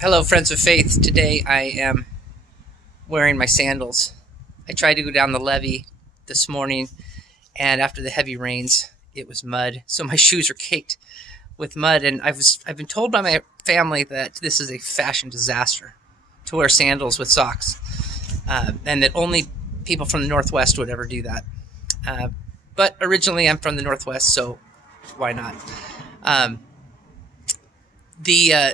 Hello, friends of faith. Today I am wearing my sandals. I tried to go down the levee this morning, and after the heavy rains, it was mud. So my shoes are caked with mud, and I've been told by my family that this is a fashion disaster to wear sandals with socks, and that only people from the Northwest would ever do that. Uh, but originally, I'm from the Northwest, so why not? Um, the uh,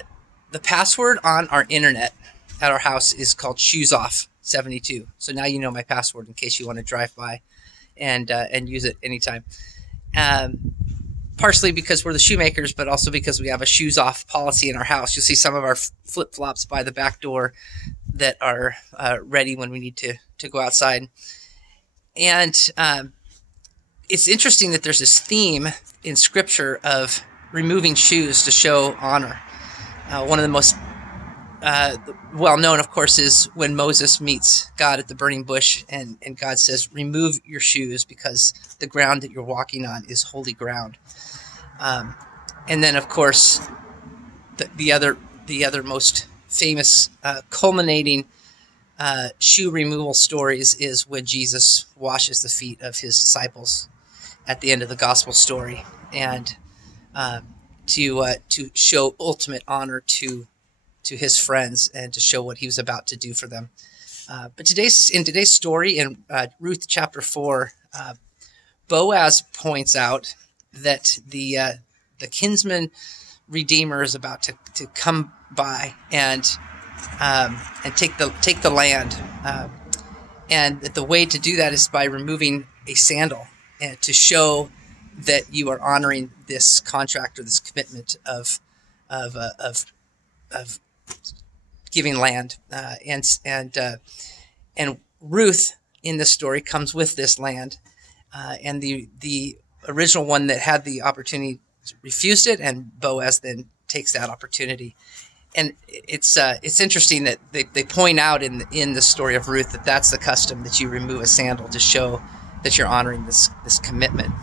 the password on our internet at our house is called Shoes Off 72. So now you know my password in case you want to drive by and use it anytime. Um, Partially because we're the shoemakers, but also because we have a shoes off policy in our house. You'll see some of our flip flops by the back door that are ready when we need to go outside. And it's interesting that there's this theme in Scripture of removing shoes to show honor. One of the most well known, of course, is when Moses meets God at the burning bush, and God says, "Remove your shoes because the ground that you're walking on is holy ground." Um, and then, of course, the other most famous culminating shoe removal stories is when Jesus washes the feet of his disciples at the end of the gospel story, and uh, to show ultimate honor to his friends and to show what he was about to do for them. But in today's story in Ruth chapter 4, Boaz points out that the kinsman redeemer is about to come by and take the land, and that the way to do that is by removing a sandal and to show that you are honoring this contract or this commitment of giving land, and Ruth in this story comes with this land, and the original one that had the opportunity refused it, and Boaz then takes that opportunity. And it's interesting that they point out in the story of Ruth that that's the custom, that you remove a sandal to show that you're honoring this commitment.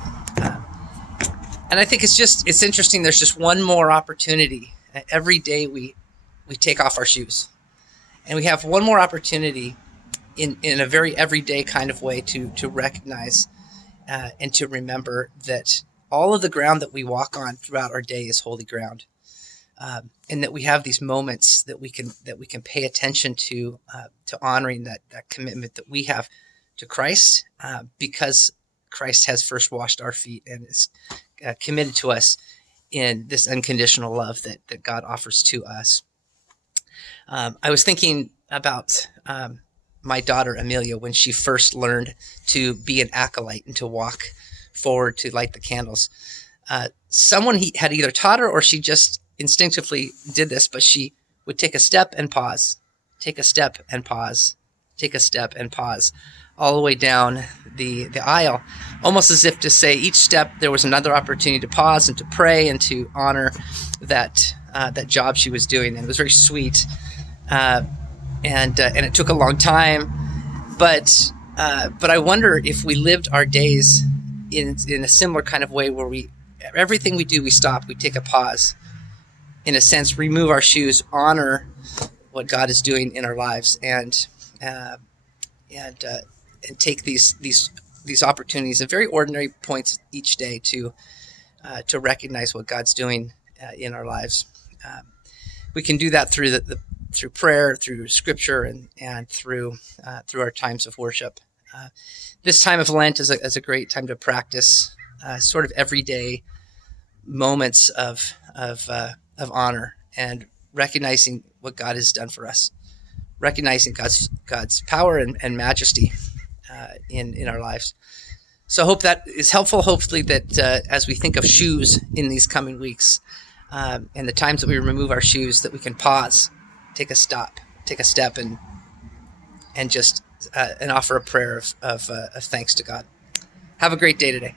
And I think it's interesting. There's just one more opportunity every day we take off our shoes, and we have one more opportunity in a very everyday kind of way to recognize and to remember that all of the ground that we walk on throughout our day is holy ground, and that we have these moments that we can pay attention to honoring that commitment that we have to Christ, because Christ has first washed our feet and is committed to us in this unconditional love that God offers to us. I was thinking about my daughter Amelia when she first learned to be an acolyte and to walk forward to light the candles. Someone had either taught her or she just instinctively did this, but she would take a step and pause, take a step and pause, take a step and pause, all the way down the aisle, almost as if to say each step there was another opportunity to pause and to pray and to honor that job she was doing. And it was very sweet, and it took a long time, but I wonder if we lived our days in a similar kind of way, where everything we do, we stop, we take a pause, in a sense, remove our shoes, honor what God is doing in our lives, and take these opportunities at very ordinary points each day to recognize what God's doing in our lives. We can do that through through prayer, through Scripture, and through our times of worship. This time of Lent is a great time to practice sort of everyday moments of honor, and recognizing what God has done for us, recognizing God's power and majesty in our lives. So I hope that is helpful. Hopefully that as we think of shoes in these coming weeks, and the times that we remove our shoes, that we can pause, take a step, and just and offer a prayer of thanks to God. Have a great day today.